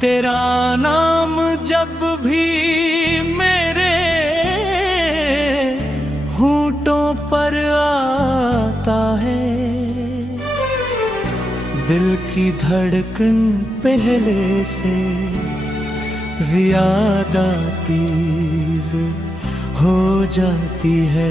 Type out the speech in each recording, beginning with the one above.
तेरा नाम जब भी मेरे होंठों पर आता है, दिल की धड़कन पहले से ज्यादा तेज हो जाती है।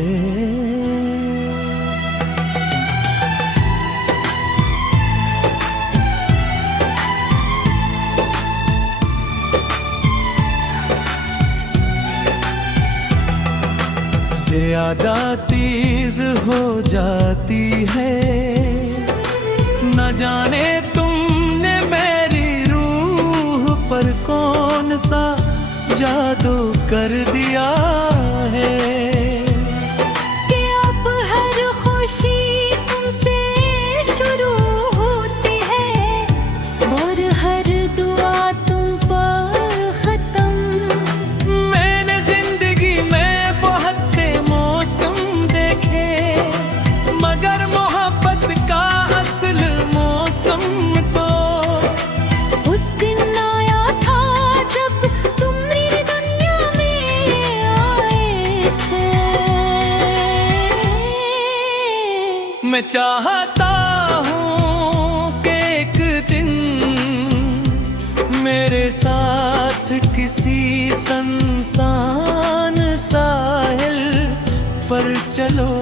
ज्यादा तेज हो जाती है। न जाने तुमने मेरी रूह पर कौन सा जादू कर दिया है कि अब हर खुशी तुमसे शुरू होती है और हर दुआ तुम पर खत्म। मैंने जिंदगी में बहुत से मौसम देखे, मगर मोहब्बत का असल मौसम तो उस दिन आया था जब तुम मेरी दुनिया में आए थे। मैं चाहता हूँ कि एक दिन मेरे साथ किसी सुनसान साहिल पर चलो।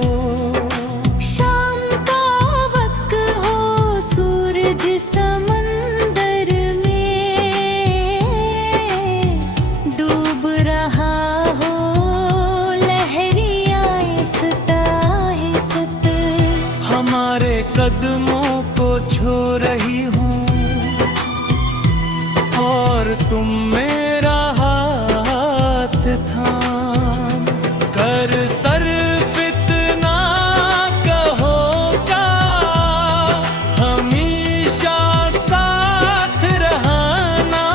शाम का वक्त हो, सूरज समंदर में डूब रहा हो, लहरियाँ आहिस्ता आहिस्ता हमारे कदमों को छू रही हूँ और तुम मेरा हाथ थाम कर सर्फ इतना कहोगा, हमेशा साथ रहना।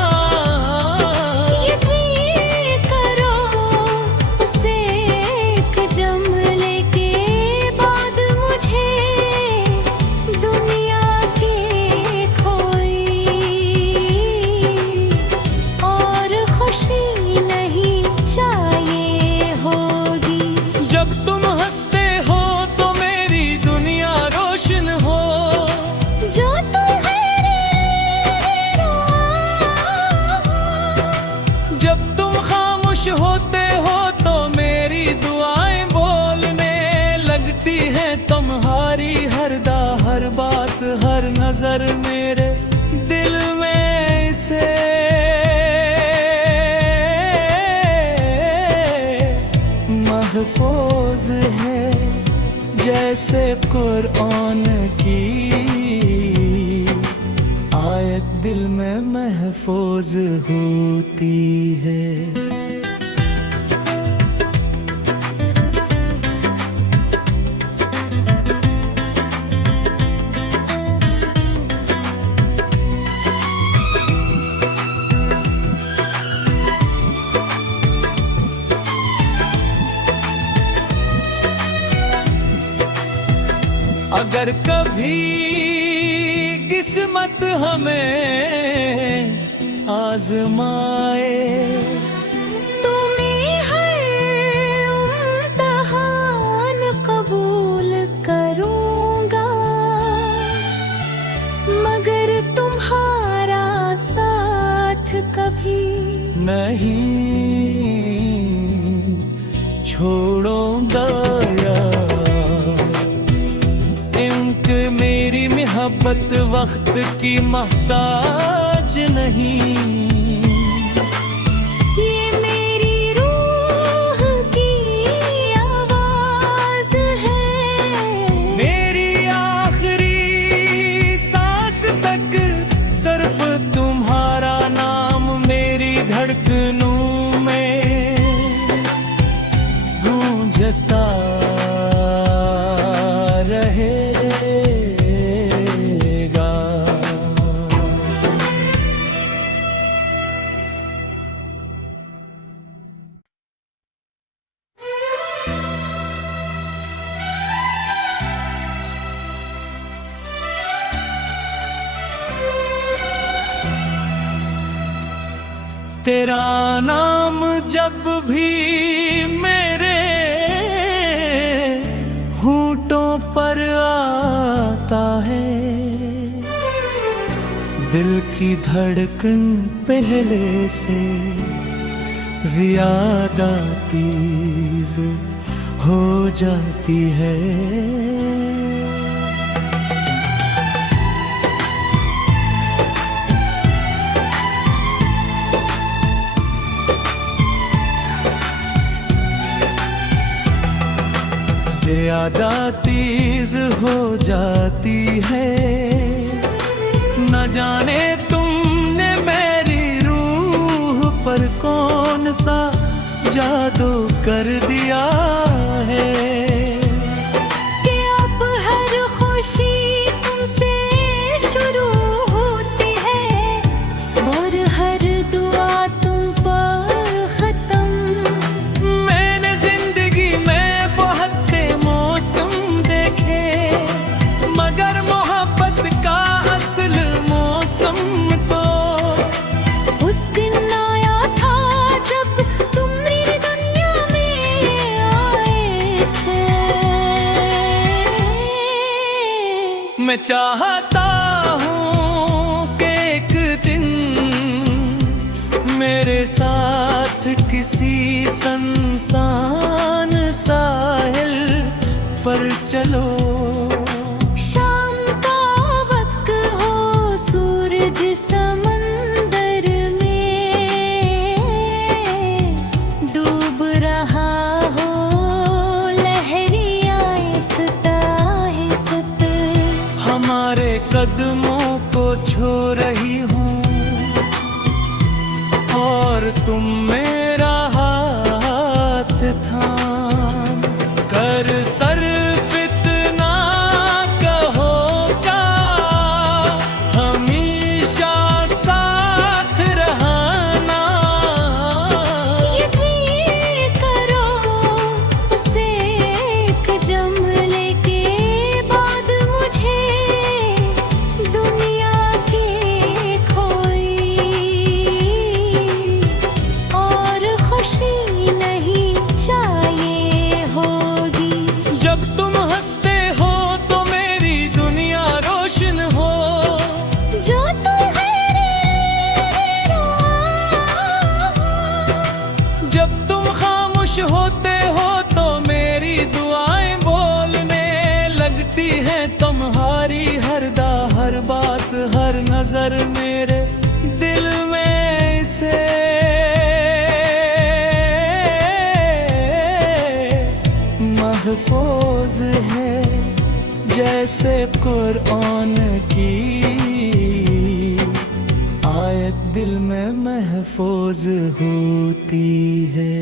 यकीन करो उसे एक जमले के बाद मुझे दुनिया की खोई और खुशी नहीं चाहिए होगी। जब तुम हंसते हो तो मेरी दुनिया रोशन हो, जो तुम जब तुम खामोश होते हो तो मेरी दुआएं बोलने लगती हैं। तुम्हारी हर दा हर बात हर नजर मेरे दिल में इसे महफूज है, जैसे कुरान की आयत दिल में महफूज होती है। अगर कभी किस्मत हमें आजमाए, तुम्हें हर इम्तिहान कबूल करूंगा, मगर तुम्हारा साथ कभी नहीं छोड़ूंगा यार। इनक मेरी मोहब्बत वक्त की मोहताज नहीं, ये मेरी रूह की आवाज है। मेरी आखिरी सांस तक सिर्फ तुम्हारा नाम मेरी धड़कनों में गूंजता रहेगा। तेरा नाम जब भी मेरे होंठों पर आता है, दिल की धड़कन पहले से ज्यादा तेज हो जाती है। ज्यादा तेज हो जाती है। न जाने तुमने मेरी रूह पर कौन सा जादू कर दिया है कि अब हर खुशी तुमसे शुरू होती है और हर दुआ तुम पर खत्म। मैंने जिंदगी में बहुत से मौसम देखे, मगर मोहब्बत का असल मौसम तो उस दिन आया था जब तुम मेरी दुनिया में आए थे। मैं चाहता हूँ कि एक दिन मेरे साथ किसी सुनसान साहिल पर चलो। शाम का वक्त हो, सूरज समंदर में डूब रहा हो, लहरियाँ आहिस्ता हमारे कदमों को छू रही हूँ और तुम मेरा हाथ थाम कर सर्फ इतना कहो क्या हमेशा साथ रहना। यकीन करो उसे एक जमले के बाद मुझे दुनिया की खोई और खुशी नहीं चाहिए होगी। जब तुम हंसते हो तो मेरी दुनिया रोशन हो, जो तुम जब तुम खामोश होते हो तो मेरी दुआएं बोलने लगती हैं। तुम्हारी हर बात हर नजर मेरे दिल में इसे महफूज है, जैसे कुरान की आयत दिल में महफूज होती है।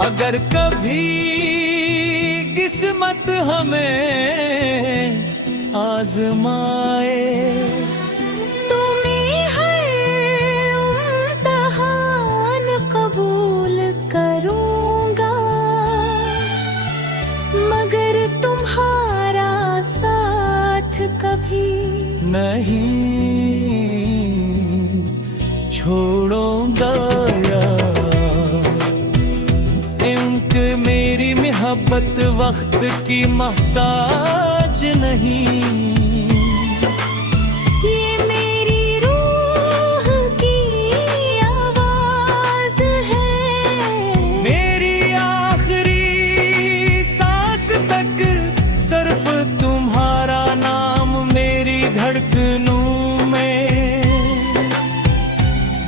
अगर कभी किस्मत हमें आजमाए, तुम्हें हर इम्तिहान कबूल करूंगा, मगर तुम्हारा साथ कभी नहीं छोड़ूंगा यार। मेरी मोहब्बत वक्त की मोहताज नहीं, ये मेरी रूह की आवाज है। मेरी आखिरी सांस तक सिर्फ तुम्हारा नाम मेरी धड़कनों में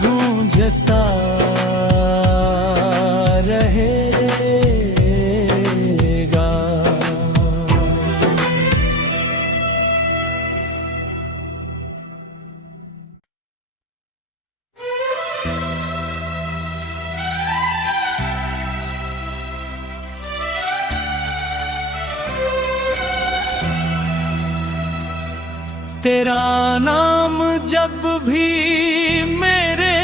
गूंजता रहेगा। तेरा नाम जब भी मेरे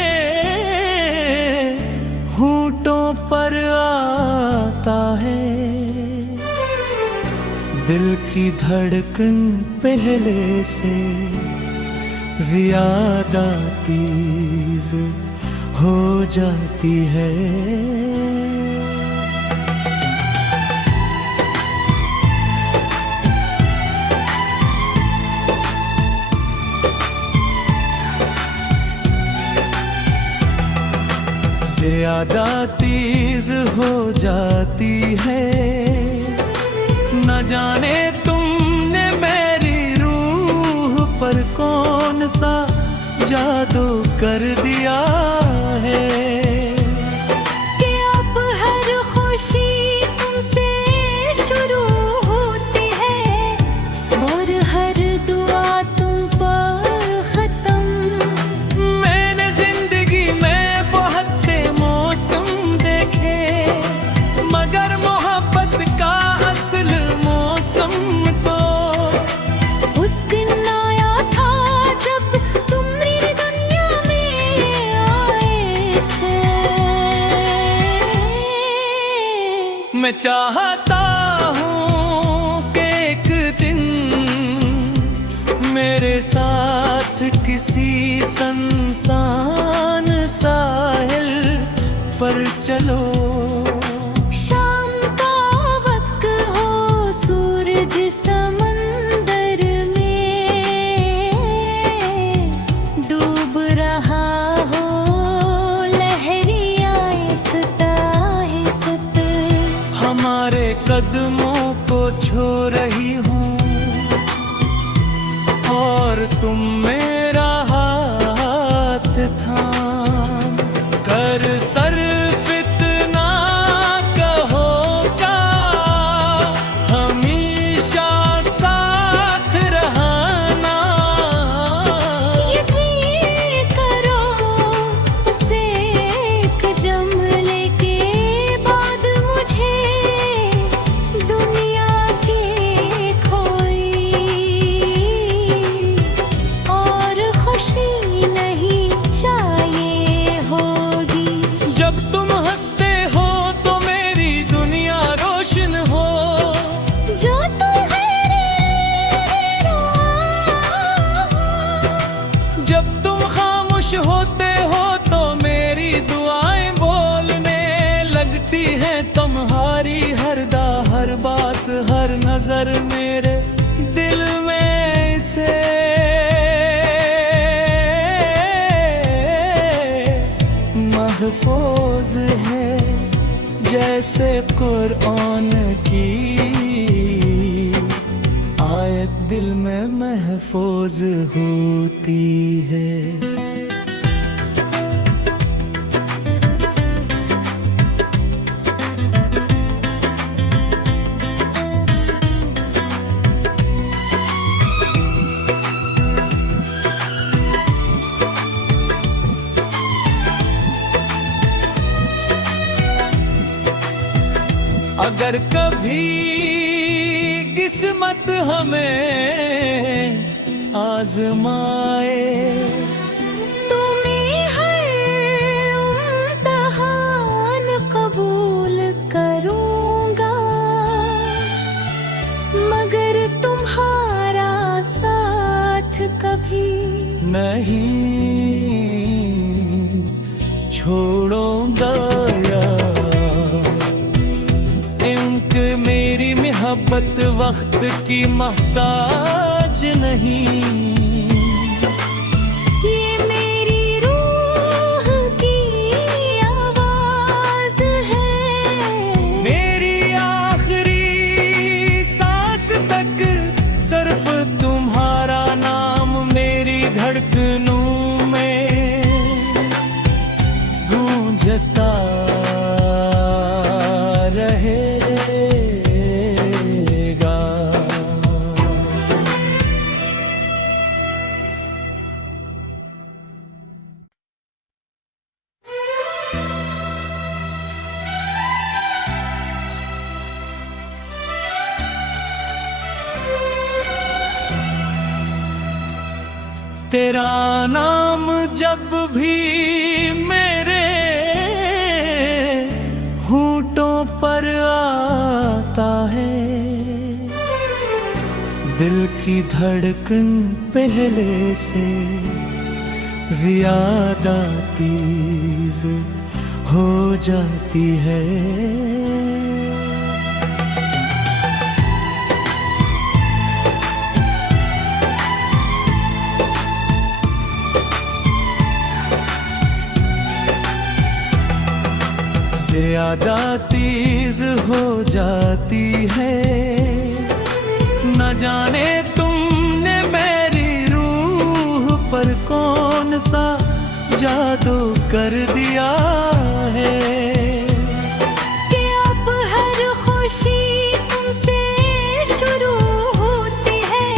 होंठों पर आता है, दिल की धड़कन पहले से ज्यादा तेज हो जाती है। ज्यादा तेज हो जाती है। न जाने तुमने मेरी रूह पर कौन सा जादू कर दिया है कि अब हर खुशी तुमसे शुरू होती है और हर दुआ तुम पर खत्म। मैंने जिंदगी में बहुत से मौसम देखे, मगर मोहब्बत का असल मौसम तो उस दिन आया था जब तुम मेरी दुनिया में आए थे। मैं चाहता हूँ कि एक दिन मेरे साथ किसी सुनसान साहिल पर चलो। शाम का वक्त हो, सूरज समंदर में डूब रहा हो, लहरियाँ आहिस्ता आहिस्ता हमारे कदमों को छू रही हूँ और तुम मेरा हाथ थाम कर सर्फ इतना कहो क्या हमेशा साथ रहना। यकीन करो उसे एक जमले के बाद मुझे दुनिया की खोई और खुशी नहीं चाहिए होगी। जब तुम हंसते हो तो मेरी दुनिया रोशन हो, जो तू है जब तुम खामोश होते हो तो मेरी दुआएं बोलने लगती हैं। तुम्हारी हर बात हर नजर मेरे दिल में इसे महफूज है, जैसे कुरान की आयत दिल में महफूज होती है। अगर कभी किस्मत हमें आजमाए तुम्हें हर इम्तिहान कबूल करूंगा, मगर तुम्हारा साथ कभी नहीं छोड़ूंगा यार। इनक मेरी मोहब्बत वक्त की मोहताज नहीं। ये मेरी रूह की आवाज है, मेरी आखिरी सांस तक सिर्फ तुम्हारा नाम मेरी धड़कनों में गूंजता रहेगा। तेरा नाम जब भी मेरे होंठों पर आता है, दिल की धड़कन पहले से ज्यादा तेज हो जाती है। ज्यादा तेज हो जाती है। न जाने तुमने मेरी रूह पर कौन सा जादू कर दिया है कि अब हर खुशी तुमसे शुरू होती है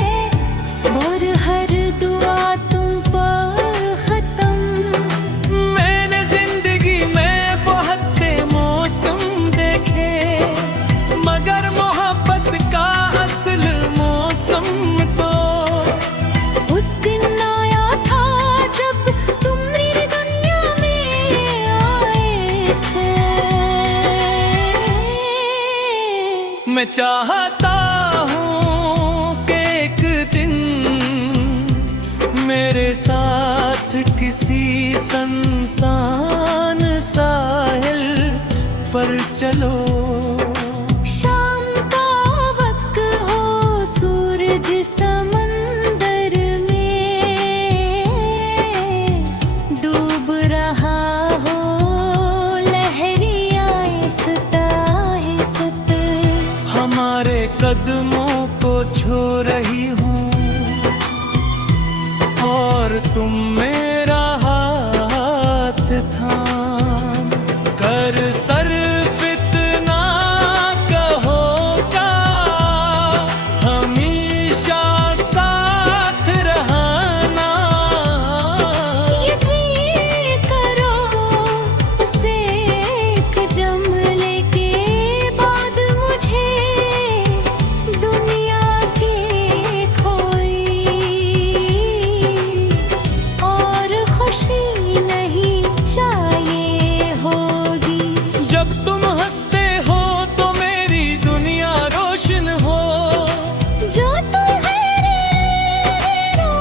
और हर दुआ तुम पर खत्म। मैंने जिंदगी में बहुत से मौसम देखे, मगर मोहब्बत का असल मौसम तो उस दिन आया था जब तुम मेरी दुनिया में आए थे। मैं चाहता हूँ कि एक दिन मेरे साथ किसी सुनसान साहिल पर चलो। शाम का वक्त हो, सूरज समंदर में डूब रहा हो, लहरियाँ आहिस्ता आहिस्ता हमारे कदमों को छू रही हूँ और तुम मेरा हाथ थाम कर सर्फ इतना कहो का हमेशा साथ रहना। यकीन करो उसे एक जमले के बाद मुझे दुनिया की खोई और खुशी नहीं चाहिए होगी। जब तुम हंसते हो तो मेरी दुनिया रोशन हो, जो तू है रो।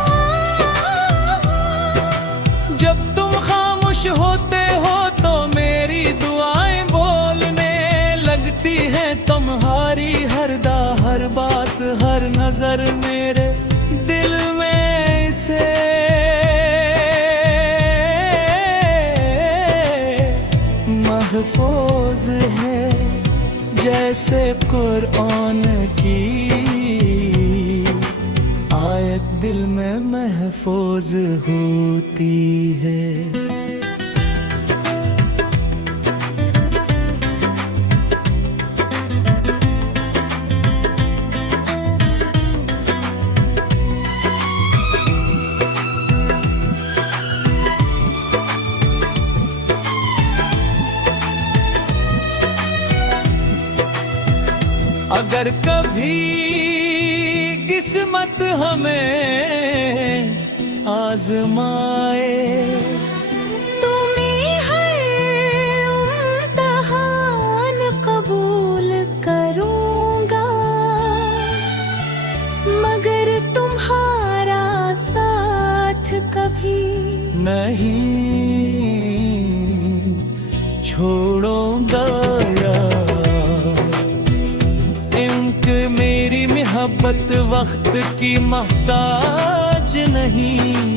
जब तुम खामोश होते हो तो मेरी दुआएं बोलने लगती हैं। तुम्हारी हर बात हर नजर मेरे दिल में से महफूज है, जैसे कुरान की आयत दिल में महफूज होती है। अगर कभी किस्मत हमें आजमाए, तुम्हें हर इम्तिहान कबूल करूंगा, मगर तुम्हारा साथ कभी नहीं छोड़ूंगा यार। इनक मेरी मोहब्बत वक्त की मोहताज नहीं।